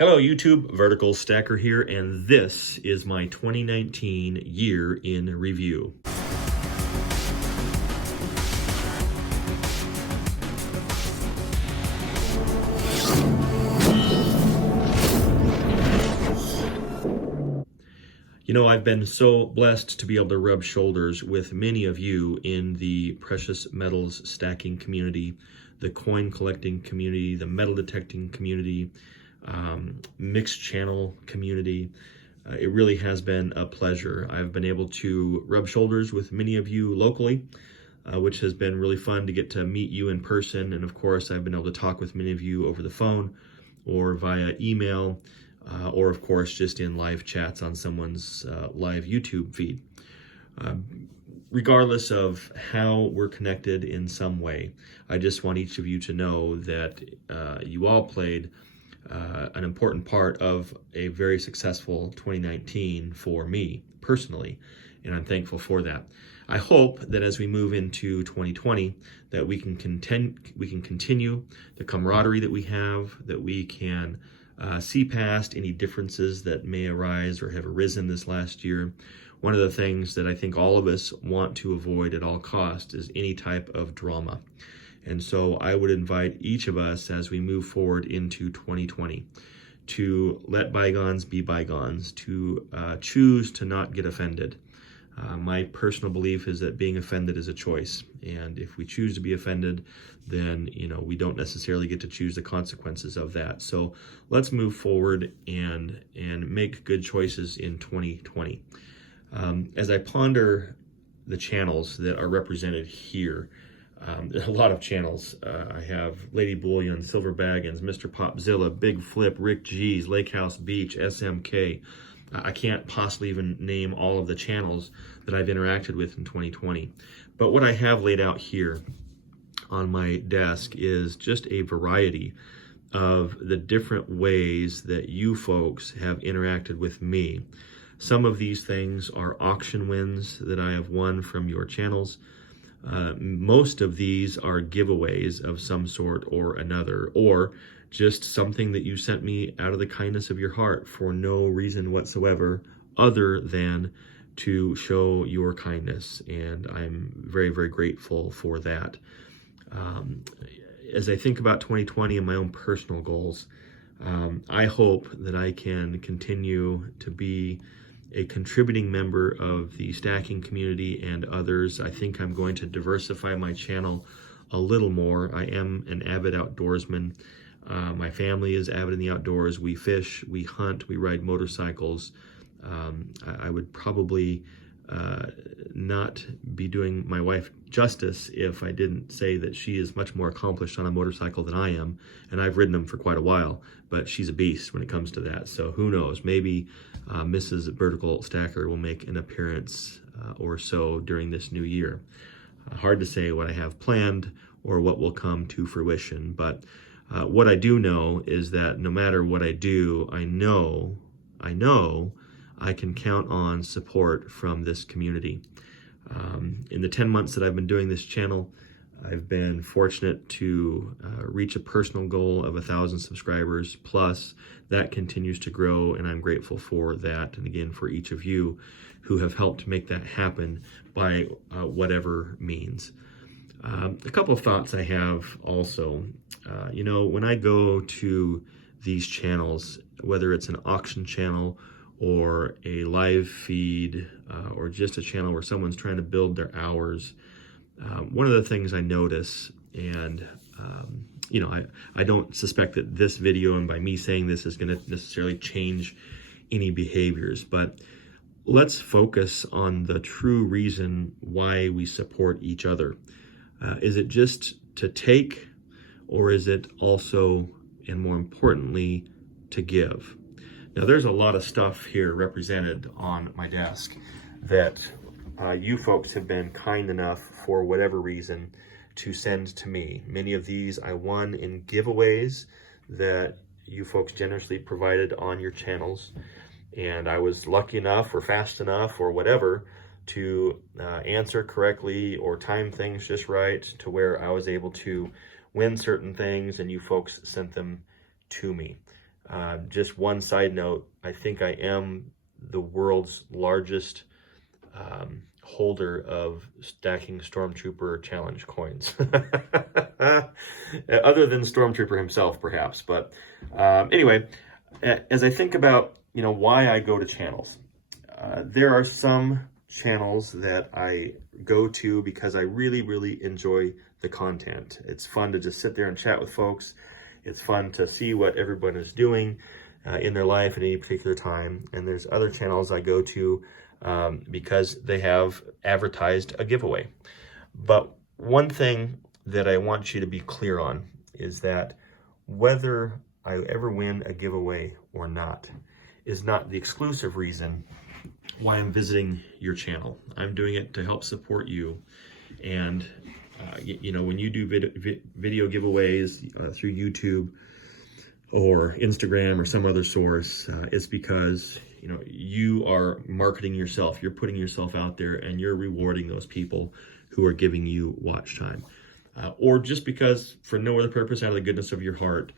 Hello YouTube, Vertical Stacker here, and this is my 2019 year in review. You know, I've been so blessed to be able to rub shoulders with many of you in the precious metals stacking community, the coin collecting community, the metal detecting community, mixed channel community. It really has been a pleasure. I've been able to rub shoulders with many of you locally, which has been really fun to get to meet you in person. And of course, I've been able to talk with many of you over the phone or via email, or of course, just in live chats on someone's live YouTube feed. Regardless of how we're connected in some way, I just want each of you to know that you all played an important part of a very successful 2019 for me personally, and I'm thankful for that. I hope that as we move into 2020, that we can continue the camaraderie that we have, that we can see past any differences that may arise or have arisen this last year. One of the things that I think all of us want to avoid at all costs is any type of drama. And so I would invite each of us as we move forward into 2020 to let bygones be bygones, to choose to not get offended. My personal belief is that being offended is a choice. And if we choose to be offended, then, we don't necessarily get to choose the consequences of that. So let's move forward and make good choices in 2020. As I ponder the channels that are represented here, there's a lot of channels. I have Lady Bullion, Silver Baggins, Mr. Popzilla, Big Flip, Rick G's, Lake House Beach, SMK. I can't possibly even name all of the channels that I've interacted with in 2020. But what I have laid out here on my desk is just a variety of the different ways that you folks have interacted with me. Some of these things are auction wins that I have won from your channels. Most of these are giveaways of some sort or another, or just something that you sent me out of the kindness of your heart for no reason whatsoever other than to show your kindness. And I'm very, very grateful for that. As I think about 2020 and my own personal goals, I hope that I can continue to be a contributing member of the stacking community and others. I think I'm going to diversify my channel a little more. I am an avid outdoorsman. My family is avid in the outdoors. We fish, we hunt, we ride motorcycles. I would probably not be doing my wife justice if I didn't say that she is much more accomplished on a motorcycle than I am, and I've ridden them for quite a while, but she's a beast when it comes to that. So who knows, maybe Mrs. Vertical Stacker will make an appearance or so during this new year. Hard to say what I have planned or what will come to fruition, but what I do know is that no matter what I do, I know I can count on support from this community. In the 10 months that I've been doing this channel, I've been fortunate to reach a personal goal of 1,000 subscribers plus. That continues to grow, and I'm grateful for that, and again for each of you who have helped make that happen by whatever means. A couple of thoughts I have also. When I go to these channels, whether it's an auction channel or a live feed, or just a channel where someone's trying to build their hours, one of the things I notice, and I don't suspect that this video and by me saying this is going to necessarily change any behaviors, but let's focus on the true reason why we support each other. Is it just to take, or is it also, and more importantly, to give? Now, there's a lot of stuff here represented on my desk that you folks have been kind enough, for whatever reason, to send to me. Many of these I won in giveaways that you folks generously provided on your channels, and I was lucky enough or fast enough or whatever to answer correctly or time things just right to where I was able to win certain things, and you folks sent them to me. Just one side note, I think I am the world's largest holder of stacking Stormtrooper challenge coins. Other than Stormtrooper himself, perhaps. But anyway, as I think about, why I go to channels, there are some channels that I go to because I really, really enjoy the content. It's fun to just sit there and chat with folks. It's fun to see what everyone is doing in their life at any particular time. And there's other channels I go to because they have advertised a giveaway. But one thing that I want you to be clear on is that whether I ever win a giveaway or not is not the exclusive reason why I'm visiting your channel. I'm doing it to help support you. And, when you do video giveaways through YouTube or Instagram or some other source, it's because, you are marketing yourself. You're putting yourself out there and you're rewarding those people who are giving you watch time. Or just because, for no other purpose, out of the goodness of your heart,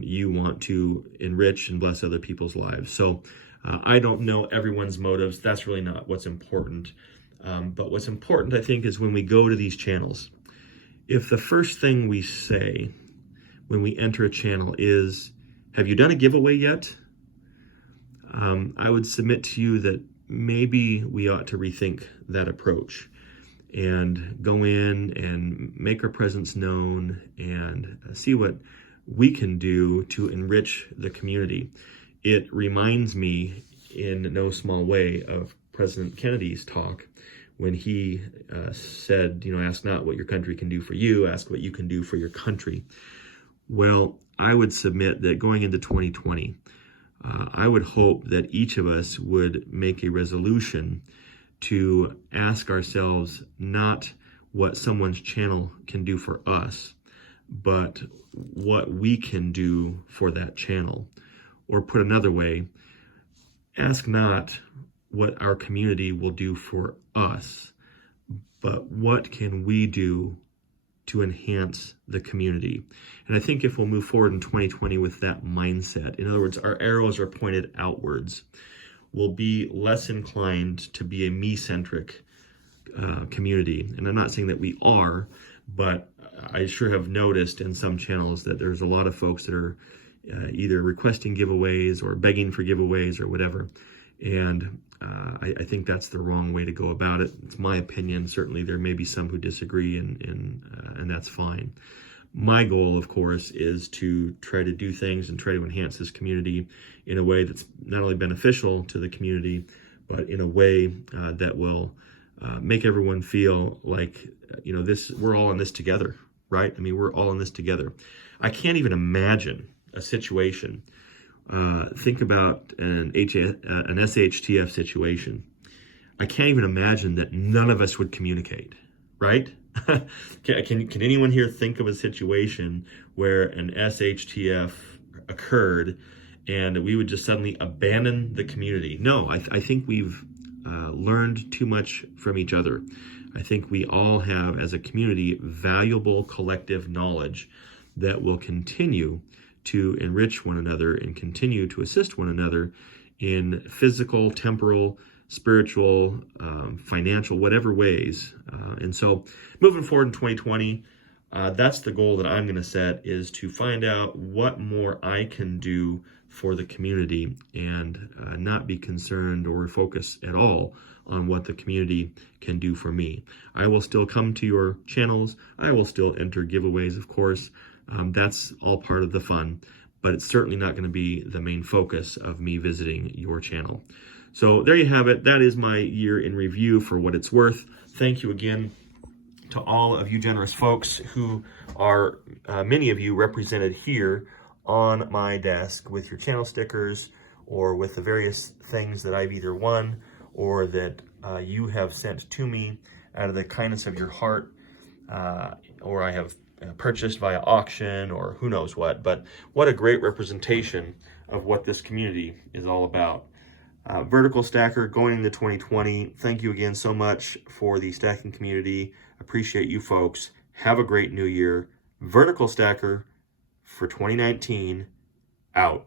you want to enrich and bless other people's lives. So I don't know everyone's motives. That's really not what's important. But what's important, I think, is when we go to these channels, if the first thing we say when we enter a channel is, "Have you done a giveaway yet?" I would submit to you that maybe we ought to rethink that approach and go in and make our presence known and see what we can do to enrich the community. It reminds me in no small way of President Kennedy's talk when he said, ask not what your country can do for you, ask what you can do for your country. Well, I would submit that going into 2020, I would hope that each of us would make a resolution to ask ourselves not what someone's channel can do for us, but what we can do for that channel. Or put another way, ask not what our community will do for us, but what can we do to enhance the community. And I think if we'll move forward in 2020 with that mindset, in other words, our arrows are pointed outwards, we'll be less inclined to be a me-centric community. And I'm not saying that we are, but I sure have noticed in some channels that there's a lot of folks that are either requesting giveaways or begging for giveaways or whatever. And I think that's the wrong way to go about it. It's my opinion. Certainly there may be some who disagree, and that's fine. My goal, of course, is to try to do things and try to enhance this community in a way that's not only beneficial to the community, but in a way that will make everyone feel like, we're all in this together, right? I mean, we're all in this together. I can't even imagine a situation. Think about an SHTF situation. I can't even imagine that none of us would communicate, right? Can anyone here think of a situation where an SHTF occurred and we would just suddenly abandon the community? No, I think we've learned too much from each other. I think we all have, as a community, valuable collective knowledge that will continue to enrich one another and continue to assist one another in physical, temporal, spiritual, financial, whatever ways. And so moving forward in 2020, that's the goal that I'm going to set, is to find out what more I can do for the community and not be concerned or focus at all on what the community can do for me. I will still come to your channels. I will still enter giveaways, of course. That's all part of the fun, but it's certainly not going to be the main focus of me visiting your channel. So there you have it. That is my year in review for what it's worth. Thank you again to all of you generous folks who are, many of you represented here on my desk with your channel stickers or with the various things that I've either won or that you have sent to me out of the kindness of your heart, or I have purchased via auction or who knows what. But what a great representation of what this community is all about. Vertical Stacker going into 2020. Thank you again so much for the stacking community. Appreciate you folks. Have a great new year. Vertical Stacker for 2019 out.